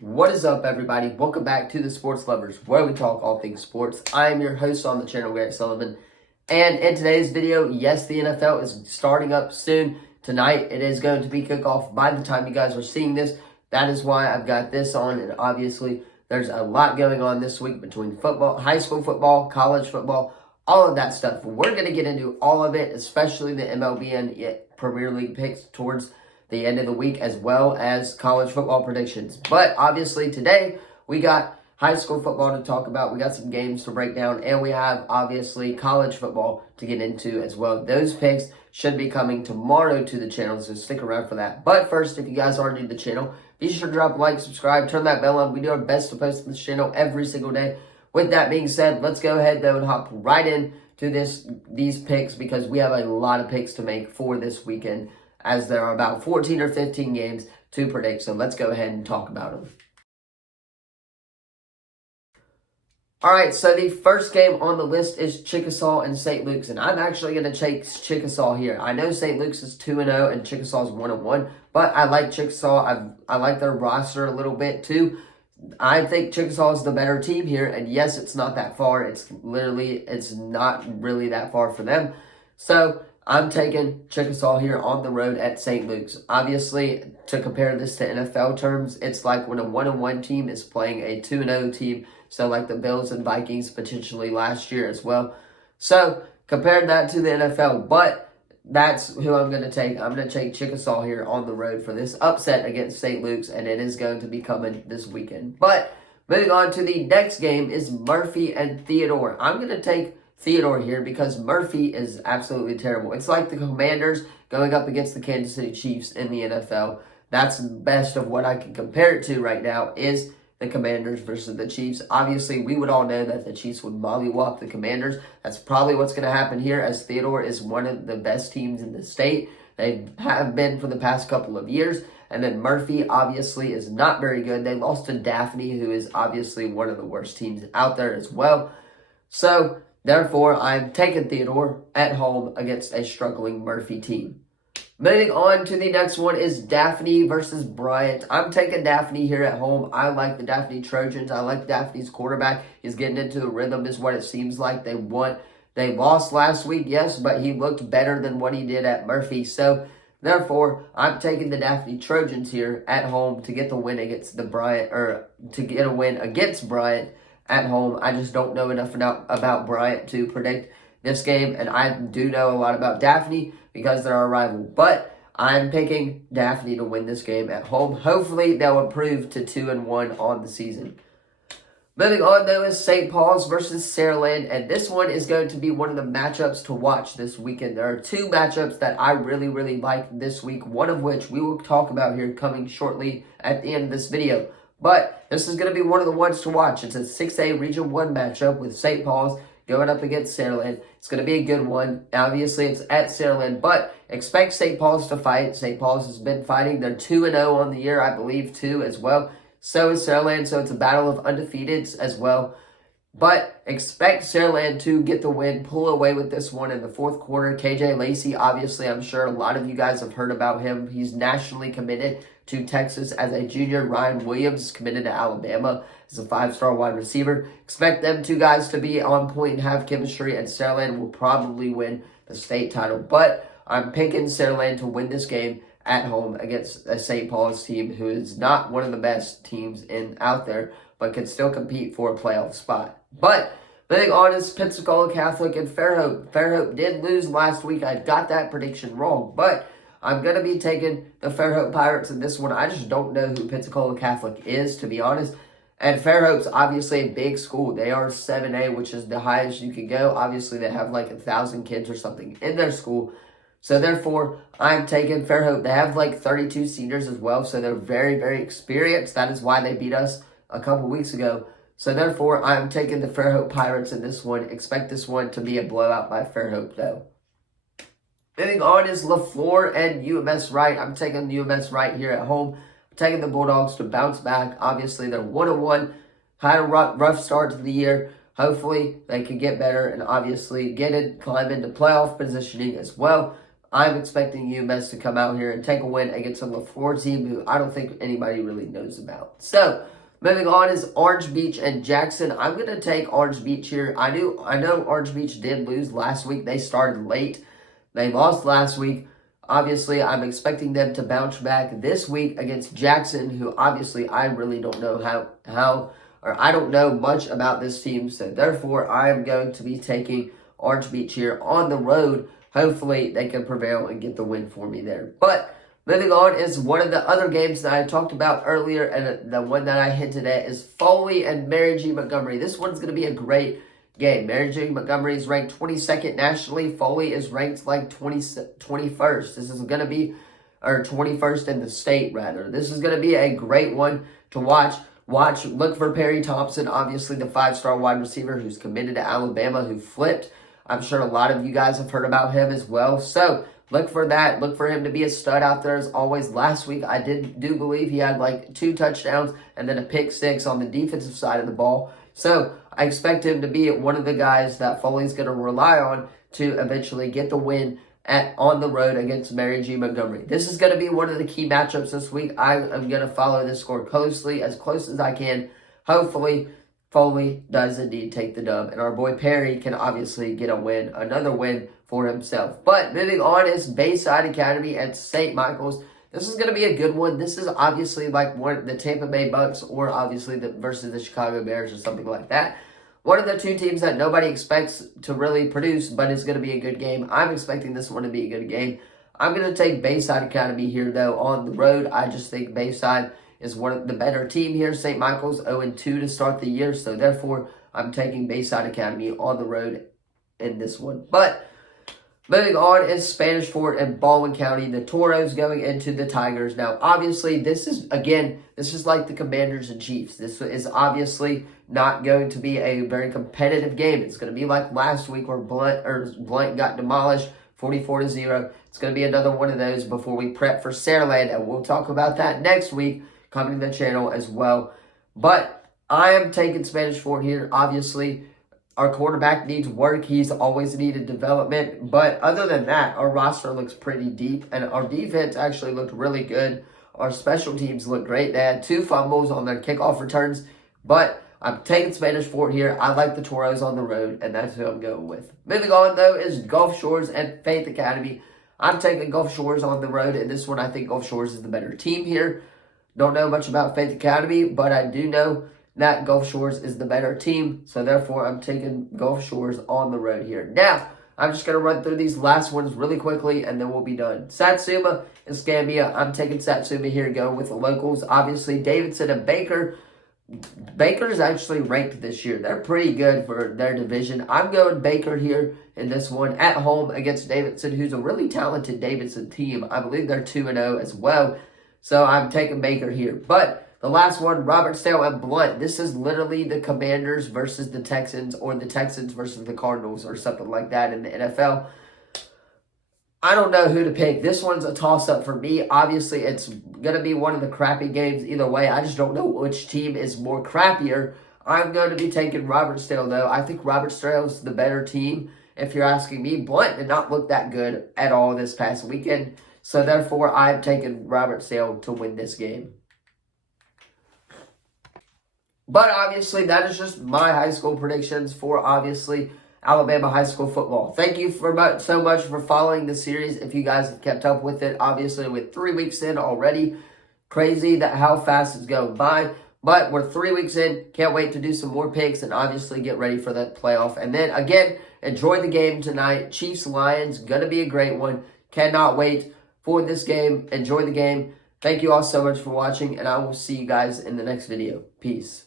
What is up, everybody? Welcome back to the Sports Lovers, where we talk all things sports. I am your host on the channel, Garrett Sullivan. And in today's video, yes, the NFL is starting up soon. Tonight, it is going to be kickoff by the time you guys are seeing this. That is why I've got this on. And obviously, there's a lot going on this week between football, high school football, college football, all of that stuff. We're going to get into all of it, especially the MLB and Premier League picks towards the end of the week, as well as college football predictions. But obviously today we got high school football to talk about. We got some games to break down, and we have obviously college football to get into as well. Those picks should be coming tomorrow to the channel, so stick around for that. But first, if you guys are new to the channel, be sure to drop a like, subscribe, turn that bell on. We do our best to post on this channel every single day. With that being said, let's go ahead though and hop right in to these picks, because we have a lot of picks to make for this weekend, as there are about 14 or 15 games to predict. So let's go ahead and talk about them. All right, so the first game on the list is Chickasaw and St. Luke's, and I'm actually going to take Chickasaw here. I know St. Luke's is 2-0 and Chickasaw is 1-1, but I like Chickasaw. I like their roster a little bit too. I think Chickasaw is the better team here, and yes, it's not that far. It's not really that far for them. So I'm taking Chickasaw here on the road at St. Luke's. Obviously, to compare this to NFL terms, it's like when a 1-1 team is playing a 2-0 team. So like the Bills and Vikings potentially last year as well. So comparing that to the NFL, but that's who I'm going to take. I'm going to take Chickasaw here on the road for this upset against St. Luke's, and it is going to be coming this weekend. But moving on to the next game is Murphy and Theodore. I'm going to take Theodore here because Murphy is absolutely terrible. It's like the Commanders going up against the Kansas City Chiefs in the NFL. That's the best of what I can compare it to right now is the Commanders versus the Chiefs. Obviously, we would all know that the Chiefs would mollywop the Commanders. That's probably what's going to happen here, as Theodore is one of the best teams in the state. They have been for the past couple of years. And then Murphy, obviously, is not very good. They lost to Daphne, who is obviously one of the worst teams out there as well. So therefore, I'm taking Theodore at home against a struggling Murphy team. Moving on to the next one is Daphne versus Bryant. I'm taking Daphne here at home. I like the Daphne Trojans. I like Daphne's quarterback. He's getting into the rhythm is what it seems like. They lost last week, yes, but he looked better than what he did at Murphy. So therefore, I'm taking the Daphne Trojans here at home to get the win against the Bryant, or to get a win against Bryant at home. I just don't know enough about Bryant to predict this game, and I do know a lot about Daphne because they're our rival. But I'm picking Daphne to win this game at home. Hopefully, they'll improve to 2-1 on the season. Moving on, though, is St. Paul's versus Saraland, and this one is going to be one of the matchups to watch this weekend. There are two matchups that I really, really like this week, one of which we will talk about here coming shortly at the end of this video. But this is going to be one of the ones to watch. It's a 6A Region 1 matchup with St. Paul's going up against Saraland. It's going to be a good one. Obviously, it's at Saraland, but expect St. Paul's to fight. St. Paul's has been fighting. They're 2-0 on the year, I believe, too, as well. So is Saraland, so it's a battle of undefeateds as well. But expect Saraland to get the win, pull away with this one in the fourth quarter. KJ Lacey, obviously, I'm sure a lot of you guys have heard about him. He's nationally committed to Texas as a junior. Ryan Williams committed to Alabama as a 5-star wide receiver. Expect them two guys to be on point and have chemistry, and Saraland will probably win the state title. But I'm picking Saraland to win this game at home against a St. Paul's team who is not one of the best teams out there, but can still compete for a playoff spot. But moving on is Pensacola Catholic and Fairhope. Fairhope did lose last week. I got that prediction wrong, but I'm going to be taking the Fairhope Pirates in this one. I just don't know who Pensacola Catholic is, to be honest. And Fairhope's obviously a big school. They are 7A, which is the highest you can go. Obviously, they have like 1,000 kids or something in their school. So therefore, I'm taking Fairhope. They have like 32 seniors as well, so they're very, very experienced. That is why they beat us a couple weeks ago. So therefore, I'm taking the Fairhope Pirates in this one. Expect this one to be a blowout by Fairhope, though. Moving on is LaFleur and UMS Wright. I'm taking UMS Wright here at home. I'm taking the Bulldogs to bounce back. Obviously, they're 1-1. Had a rough start to the year. Hopefully, they can get better and obviously climb into playoff positioning as well. I'm expecting UMass to come out here and take a win against a LaFleur team who I don't think anybody really knows about. So, moving on is Orange Beach and Jackson. I'm going to take Orange Beach here. I know Orange Beach did lose last week. They started late. They lost last week. Obviously, I'm expecting them to bounce back this week against Jackson, who obviously I really don't know or I don't know much about this team. So, therefore, I'm going to be taking Orange Beach here on the road. Hopefully, they can prevail and get the win for me there. But moving on is one of the other games that I talked about earlier, and the one that I hinted at is Foley and Mary G. Montgomery. This one's going to be a great game. Mary G. Montgomery is ranked 22nd nationally. Foley is ranked like 21st. This is going to be, or 21st in the state, rather. This is going to be a great one to watch. Look for Perry Thompson, obviously the 5-star wide receiver who's committed to Alabama, who flipped. I'm sure a lot of you guys have heard about him as well. So, look for that. Look for him to be a stud out there as always. Last week, I do believe he had like 2 touchdowns and then a pick 6 on the defensive side of the ball. So, I expect him to be one of the guys that Foley's going to rely on to eventually get the win on the road against Mary G. Montgomery. This is going to be one of the key matchups this week. I am going to follow this score closely, as close as I can. Hopefully, Foley does indeed take the dub, and our boy Perry can obviously get another win for himself. But moving on is Bayside Academy at St. Michael's. This is going to be a good one. This is obviously like the Tampa Bay Bucks or obviously versus the Chicago Bears or something like that. One of the two teams that nobody expects to really produce, but it's going to be a good game. I'm expecting this one to be a good game. I'm going to take Bayside Academy here, though, on the road. I just think Bayside is one of the better team here. St. Michael's 0-2 to start the year, so therefore I'm taking Bayside Academy on the road in this one. But moving on is Spanish Fort and Baldwin County. The Toros going into the Tigers. Now, obviously, this is like the Commanders and Chiefs. This is obviously not going to be a very competitive game. It's going to be like last week where Blunt got demolished 44-0. It's going to be another one of those before we prep for Saraland, and we'll talk about that next week coming to the channel as well. But I am taking Spanish Fort here. Obviously, our quarterback needs work. He's always needed development. But other than that, our roster looks pretty deep. And our defense actually looked really good. Our special teams look great. They had 2 fumbles on their kickoff returns. But I'm taking Spanish Fort here. I like the Toros on the road. And that's who I'm going with. Moving on, though, is Gulf Shores and Faith Academy. I'm taking Gulf Shores on the road. And this one, I think Gulf Shores is the better team here. Don't know much about Faith Academy, but I do know that Gulf Shores is the better team. So, therefore, I'm taking Gulf Shores on the road here. Now, I'm just going to run through these last ones really quickly, and then we'll be done. Satsuma and Scambia. I'm taking Satsuma here, going with the locals. Obviously, Davidson and Baker. Baker is actually ranked this year. They're pretty good for their division. I'm going Baker here in this one at home against Davidson, who's a really talented Davidson team. I believe they're 2-0 as well. So I'm taking Baker here. But the last one, Robertsdale and Blunt. This is literally the Commanders versus the Texans, or the Texans versus the Cardinals, or something like that in the NFL. I don't know who to pick. This one's a toss-up for me. Obviously, it's going to be one of the crappy games either way. I just don't know which team is more crappier. I'm going to be taking Robertsdale, though. I think Robertsdale is the better team, if you're asking me. Blunt did not look that good at all this past weekend. So, therefore, I'm taking Robertsdale to win this game. But, obviously, that is just my high school predictions for, obviously, Alabama high school football. Thank you so much for following the series. If you guys have kept up with it, obviously, with 3 weeks in already. Crazy that how fast it's going by. But we're 3 weeks in. Can't wait to do some more picks and, obviously, get ready for that playoff. And then, again, enjoy the game tonight. Chiefs-Lions, going to be a great one. Cannot wait for this game. Enjoy the game. Thank you all so much for watching, and I will see you guys in the next video. Peace.